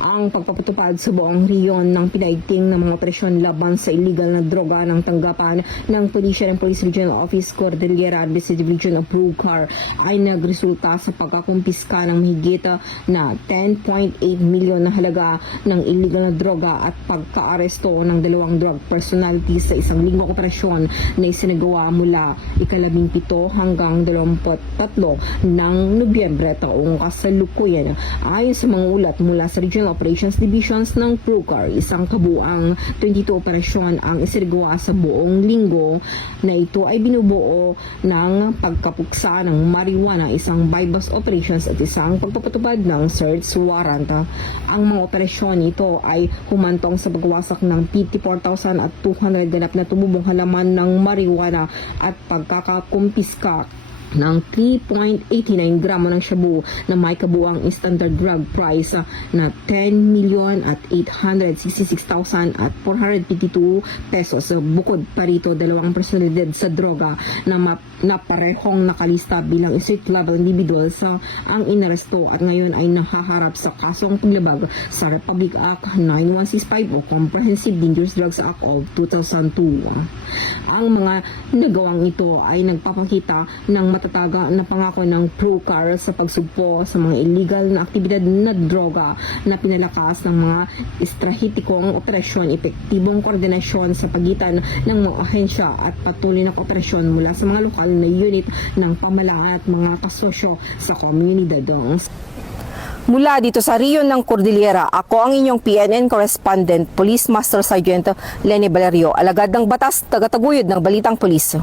ang pagpapatupad sa buong riyon ng pinaigting ng mga operasyon laban sa illegal na droga ng tanggapan ng Police and Police Regional Office Cordillera Administrative Region of Brucar ay nagresulta sa pagkakumpiska ng mahigit na 10.8 milyon na halaga ng illegal na droga at pagkaaresto ng 2 drug personalities sa isang linggong operasyon na isinagawa mula ika-17 hanggang 23 ng Nobyembre taong kasalukuyan. Ayon sa mga ulat mula sa Regional Operations Divisions ng Brucar, isang kabuang 22 operasyon ang isinagawa sa buong linggo na ito ay binubuo ng pagkapuksa ng marijuana, isang bypass operations at isang pagpapatupad ng search warrant. Ang mga operasyon ito ay humantong sa pagwasak ng 54,200 ganap na tumubong halaman ng marijuana at pagkakakumpiska ng 3.89 gramo ng shabu na may kabuang standard drug price na 10,866,452 pesos. Bukod pa rito, 2 personalidad sa droga na parehong nakalista bilang street level individuals ang inaresto at ngayon ay nahaharap sa kasong paglabag sa Republic Act 9165 o Comprehensive Dangerous Drugs Act of 2002. Ang mga nagawang ito ay nagpapakita ng matataga na pangako ng Brucar sa pagsugpo sa mga illegal na aktibidad na droga na pinalakas ng mga estrahitikong operasyon, epektibong koordinasyon sa pagitan ng mga ahensya at patuloy na kooperasyon mula sa mga lokal na unit ng pamahalaan at mga kasosyo sa komunidad. Mula dito sa riyon ng Cordillera, ako ang inyong PNN correspondent, Police Master Sergeant Lenny Valerio, alagad ng batas, tagataguyod ng Balitang Pulis.